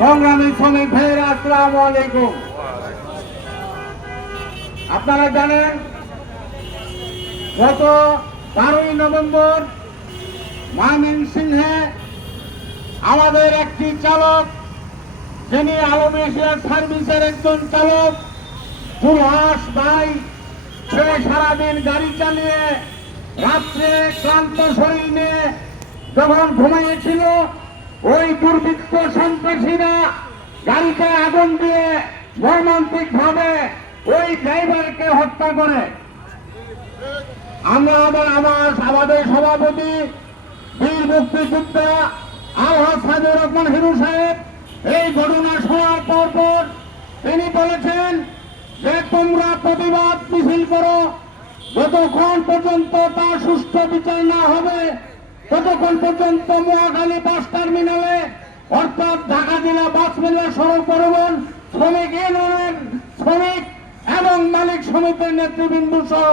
সংগ্রামী শ্রমিক ভাইয়েরা, আসসালামু আলাইকুম। আপনারা জানেন গত 12ই নভেম্বর ময়মনসিংহে আমাদের একটি চালক, যিনি আলম এশিয়া সার্ভিসের একজন চালক, দুলহাস ভাই, সে সারাদিন গাড়ি চালিয়ে রাত্রে ক্লান্ত শরীর নিয়ে যখন ঘুমিয়েছিল, ওই দুর্বৃত্ত সন্ত্রাসীরা গাড়িতে আগুন দিয়ে মর্মান্তিক ভাবে ওই ড্রাইভারকে হত্যা করে। আমরা আমাদের সভাপতি বীর মুক্তিযোদ্ধা আলহাজ সাইদুর রহমান হিরু সাহেব এই ঘটনা শোনার পর তিনি বলেছেন যে তোমরা প্রতিবাদ মিছিল করো, যতক্ষণ পর্যন্ত তার সুষ্ঠু বিচার না হবে ততক্ষণ পর্যন্ত মহাখালী বাস টার্মিনালে অর্থাৎ ঢাকা জেলা বাস মেলার সড়ক পরিবহন শ্রমিক ইউনিয়নের শ্রমিক এবং মালিক সমিতির নেতৃবৃন্দ সহ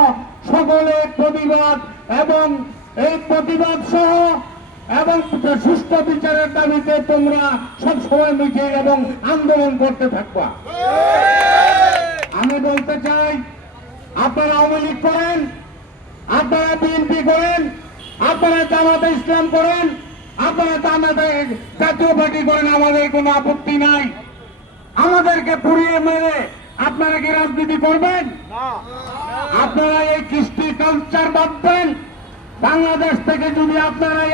সকলে প্রতিবাদ এবং এই প্রতিবাদ সহ এবং সুষ্ঠু বিচারের দাবিতে তোমরা সবসময় মিছিল এবং আন্দোলন করতে থাকবা। আমি বলতে চাই, আপনারা আওয়ামী লীগ করেন, আপনারা বিএনপি করেন, আপনারা জামাতে ইসলাম করেন, আপনারা জাতীয় পার্টি করেন, আমাদের কোনো আপত্তি নাই। আমাদেরকে পুড়িয়ে মেরে আপনারা কি রাজনীতি করবেন? আপনারা এই কৃষ্টি কালচার বাদ দেন। বাংলাদেশ থেকে যদি আপনারা